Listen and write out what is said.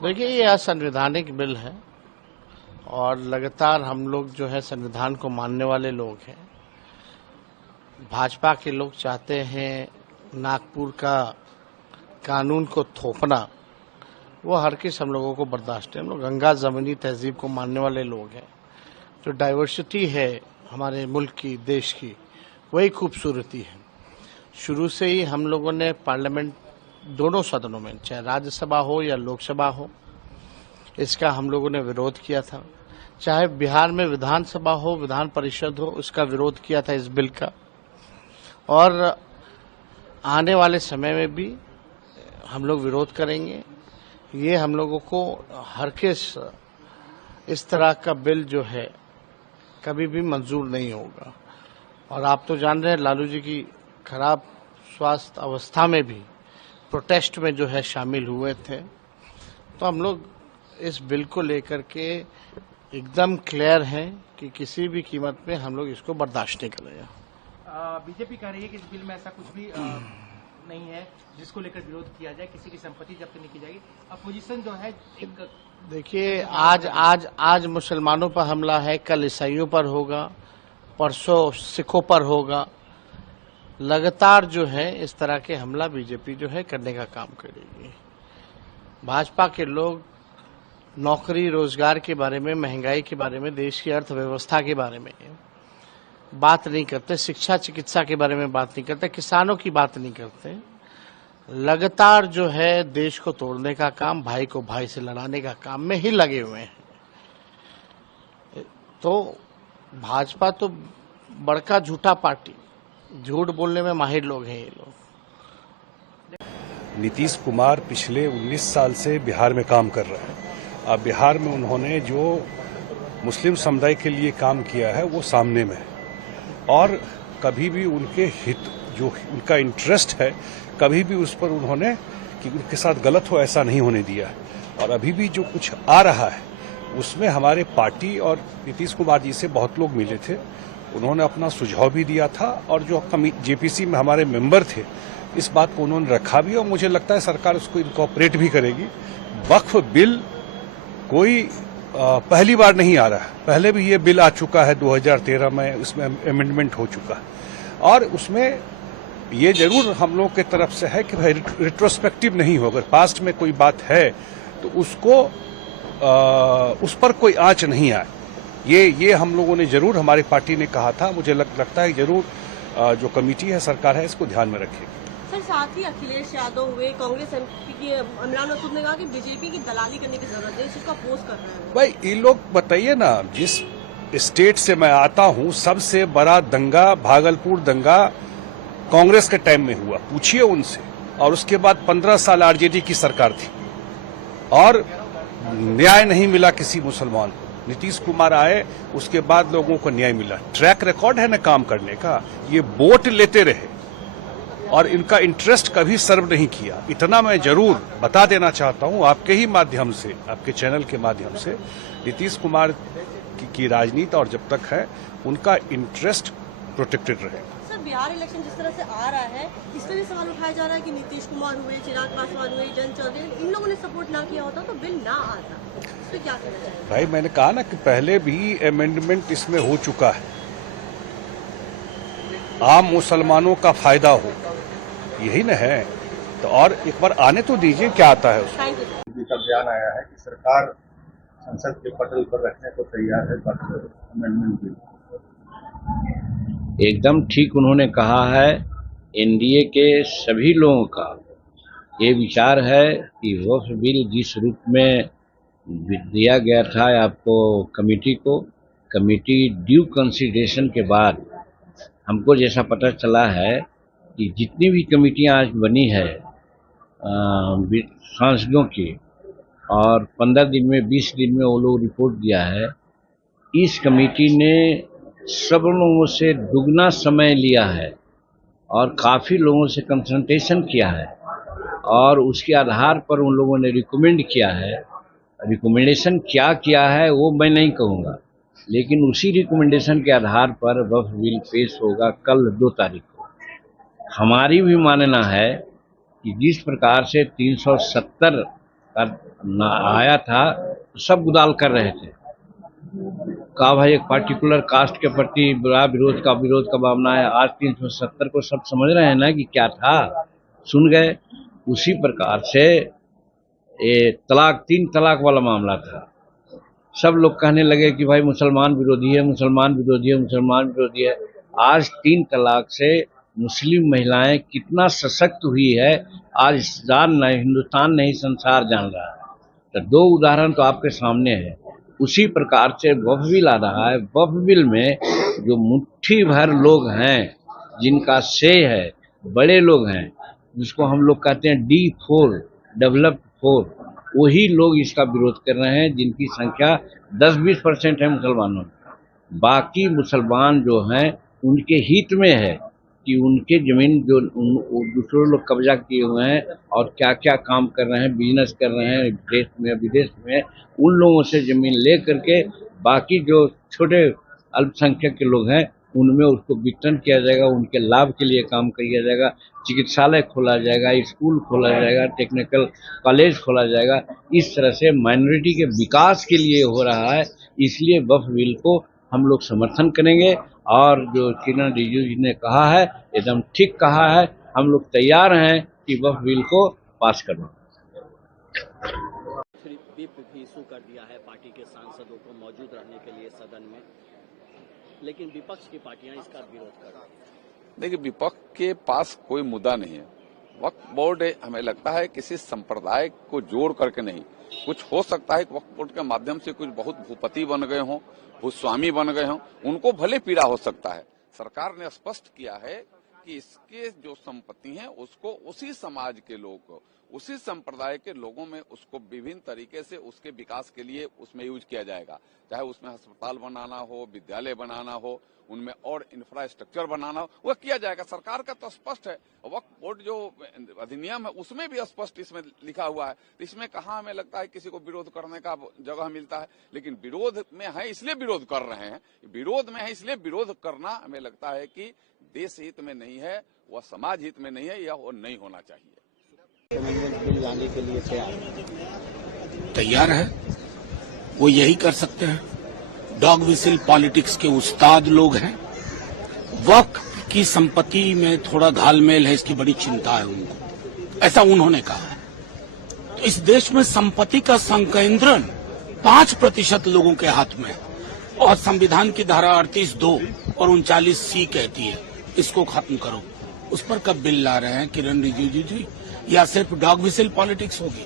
देखिए, ये असंवैधानिक बिल है और लगातार हम लोग जो है संविधान को मानने वाले लोग हैं। भाजपा के लोग चाहते हैं नागपुर का कानून को थोपना, वो हर किस हम लोगों को बर्दाश्त है। हम लोग गंगा जमीनी तहजीब को मानने वाले लोग हैं। जो डाइवर्सिटी है हमारे मुल्क की, देश की, वही खूबसूरती है। शुरू से ही हम लोगों ने पार्लियामेंट दोनों सदनों में, चाहे राज्यसभा हो या लोकसभा हो, इसका हम लोगों ने विरोध किया था। चाहे बिहार में विधानसभा हो, विधान परिषद हो, उसका विरोध किया था इस बिल का। और आने वाले समय में भी हम लोग विरोध करेंगे। ये हम लोगों को हर किस इस तरह का बिल जो है कभी भी मंजूर नहीं होगा। और आप तो जान रहे हैं लालू जी की खराब स्वास्थ्य अवस्था में भी प्रोटेस्ट में जो है शामिल हुए थे। तो हम लोग इस बिल को लेकर के एकदम क्लियर हैं कि किसी भी कीमत पे हम लोग इसको बर्दाश्त नहीं करेंगे। बीजेपी कह रही है कि इस बिल में ऐसा कुछ भी नहीं है जिसको लेकर विरोध किया जाए, किसी की संपत्ति जब्त नहीं की जाएगी। अपोजिशन जो है देखिए, आज मुसलमानों पर हमला है, कल ईसाइयों पर होगा, परसों सिखों पर होगा। लगातार जो है इस तरह के हमला बीजेपी जो है करने का काम करेगी। भाजपा के लोग नौकरी रोजगार के बारे में, महंगाई के बारे में, देश की अर्थव्यवस्था के बारे में बात नहीं करते, शिक्षा चिकित्सा के बारे में बात नहीं करते, किसानों की बात नहीं करते। लगातार जो है देश को तोड़ने का काम, भाई को भाई से लड़ाने का काम में ही लगे हुए हैं। तो भाजपा तो बड़का झूठा पार्टी, झूठ बोलने में माहिर लोग हैं ये लोग। नीतीश कुमार पिछले 19 साल से बिहार में काम कर रहे हैं। अब बिहार में उन्होंने जो मुस्लिम समुदाय के लिए काम किया है वो सामने में है और कभी भी उनके हित, जो उनका इंटरेस्ट है, कभी भी उस पर उन्होंने कि उनके साथ गलत हो ऐसा नहीं होने दिया। और अभी भी जो कुछ आ रहा है उसमें हमारे पार्टी और नीतीश कुमार जी से बहुत लोग मिले थे, उन्होंने अपना सुझाव भी दिया था और जो जेपीसी में हमारे मेंबर थे इस बात को उन्होंने रखा भी और मुझे लगता है सरकार उसको इनकॉर्पोरेट भी करेगी। वक्फ बिल कोई पहली बार नहीं आ रहा है, पहले भी ये बिल आ चुका है 2013 में, उसमें अमेंडमेंट हो चुका और उसमें ये जरूर हम लोग के तरफ से है कि भाई रिट्रोस्पेक्टिव नहीं हो, अगर पास्ट में कोई बात है तो उसको उस पर कोई आंच नहीं आए। ये हम लोगों ने जरूर, हमारी पार्टी ने कहा था, मुझे लगता है जरूर जो कमेटी है सरकार है इसको ध्यान में रखेगी। सर, साथ ही अखिलेश यादव हुए, कांग्रेस एमपी की इमरान मसूद ने कहा कि बीजेपी की दलाली करने की जरूरत है, इसका अपोज कर रहे हैं। भाई ये लोग बताइए ना, जिस स्टेट से मैं आता हूं सबसे बड़ा दंगा भागलपुर दंगा कांग्रेस के टाइम में हुआ, पूछिए उनसे। और उसके बाद 15 साल आरजेडी की सरकार थी और न्याय नहीं मिला किसी मुसलमान को। नीतीश कुमार आए, उसके बाद लोगों को न्याय मिला। ट्रैक रिकॉर्ड है ना काम करने का। ये वोट लेते रहे और इनका इंटरेस्ट कभी सर्व नहीं किया। इतना मैं जरूर बता देना चाहता हूं आपके ही माध्यम से, आपके चैनल के माध्यम से, नीतीश कुमार की राजनीति और जब तक है उनका इंटरेस्ट प्रोटेक्टेड रहे। सर, बिहार इलेक्शन जिस तरह से आ रहा है, इसमें भी सवाल उठाया जा रहा है कि नीतीश कुमार हुए, चिराग पासवान हुए, जन चौधरी, इन लोगों ने सपोर्ट ना किया होता तो बिल ना आता। इस पर क्या कहना चाहिए? भाई मैंने कहा ना कि पहले भी अमेंडमेंट इसमें हो चुका है, आम मुसलमानों का फायदा हो, यही न है। तो और एक बार आने तो दीजिए क्या आता है उसमें। का बयान आया है कि सरकार संसद के पटल पर रखने को तैयार है अमेंडमेंट बिल। एकदम ठीक उन्होंने कहा है। एनडीए के सभी लोगों का ये विचार है कि वक्फ बिल जिस रूप में दिया गया था आपको कमेटी को, कमेटी ड्यू कंसिडरेशन के बाद हमको जैसा पता चला है कि जितनी भी कमेटियां आज बनी है सांसदों की, और 15 दिन में 20 दिन में वो लोग रिपोर्ट दिया है, इस कमेटी ने सब लोगों से दुगना समय लिया है और काफ़ी लोगों से कंसल्टेशन किया है और उसके आधार पर उन लोगों ने रिकमेंड किया है। रिकमेंडेशन क्या किया है वो मैं नहीं कहूँगा, लेकिन उसी रिकमेंडेशन के आधार पर वक्फ बिल पेश होगा कल 2 तारीख को। हमारी भी मानना है कि जिस प्रकार से 370 आया था, सब गुदाल कर रहे थे। कहा भाई एक पार्टिकुलर कास्ट के प्रति बड़ा विरोध का भावना है। आज 370 को सब समझ रहे हैं ना कि क्या था, सुन गए। उसी प्रकार से ये तलाक, 3 तलाक वाला मामला था। सब लोग कहने लगे कि भाई मुसलमान विरोधी है, मुसलमान विरोधी है, मुसलमान विरोधी है। आज 3 तलाक से मुस्लिम महिलाएं कितना सशक्त हुई है, आज हिंदुस्तान नहीं संसार जान रहा है। तो 2 उदाहरण तो आपके सामने है। उसी प्रकार से वक्फ बिल आ रहा है। वक्फ बिल में जो मुट्ठी भर लोग हैं, जिनका शेय है, बड़े लोग हैं, जिसको हम लोग कहते हैं D4 डेवलप्ड 4, वही लोग इसका विरोध कर रहे हैं, जिनकी संख्या 10-20% है मुसलमानों में। बाकी मुसलमान जो हैं उनके हित में है कि उनके जमीन जो दूसरे लोग कब्जा किए हुए हैं और क्या क्या काम कर रहे हैं, बिजनेस कर रहे हैं देश में विदेश में, उन लोगों से जमीन ले करके बाकी जो छोटे अल्पसंख्यक के लोग हैं उनमें उसको वितरण किया जाएगा, उनके लाभ के लिए काम किया जाएगा। चिकित्सालय खोला जाएगा, स्कूल खोला जाएगा, टेक्निकल कॉलेज खोला जाएगा। इस तरह से माइनॉरिटी के विकास के लिए हो रहा है। इसलिए वक्फ बिल को हम लोग समर्थन करेंगे और जो किरण रिजिजू जी ने कहा है एकदम ठीक कहा है। हम लोग तैयार हैं कि वक्फ बिल को पास करने। भी इशू कर दिया है पार्टी के सांसदों को मौजूद रहने के लिए सदन में, लेकिन विपक्ष की पार्टियां इसका विरोध कर रही हैं। देखिए, विपक्ष के पास कोई मुद्दा नहीं है। वक्फ बोर्ड हमें लगता है किसी संप्रदाय को जोड़ करके नहीं, कुछ हो सकता है कि वक्फ बोर्ड के माध्यम से कुछ बहुत भूपति बन गए हों, भूस्वामी बन गए हों, उनको भले पीड़ा हो सकता है। सरकार ने स्पष्ट किया है कि इसके जो संपत्ति है उसको उसी समाज के लोग, उसी संप्रदाय के लोगों में उसको विभिन्न तरीके से उसके विकास के लिए उसमें यूज किया जाएगा। चाहे उसमें अस्पताल बनाना हो, विद्यालय बनाना हो, उनमें और इंफ्रास्ट्रक्चर बनाना हो, वह किया जाएगा। सरकार का तो स्पष्ट है। वक्फ बोर्ड जो अधिनियम है उसमें भी स्पष्ट इसमें लिखा हुआ है। इसमें कहाँ हमें लगता है किसी को विरोध करने का जगह मिलता है। लेकिन विरोध में है इसलिए विरोध कर रहे हैं, विरोध में है इसलिए विरोध करना हमें लगता है कि देश हित में नहीं है, वह समाज हित में नहीं है, या वो नहीं होना चाहिए। बिल लाने के लिए तैयार है, वो यही कर सकते हैं। डॉग विसिल पॉलिटिक्स के उस्ताद लोग हैं। वक्फ की संपत्ति में थोड़ा घालमेल है, इसकी बड़ी चिंता है उनको, ऐसा उन्होंने कहा। तो इस देश में संपत्ति का संकेंद्रण 5% लोगों के हाथ में है और संविधान की धारा 38(2) और 39(c) कहती है इसको खत्म करो। उस पर कब बिल ला रहे हैं किरण रिजिजू जी? या सिर्फ डॉग विसिल पॉलिटिक्स होगी?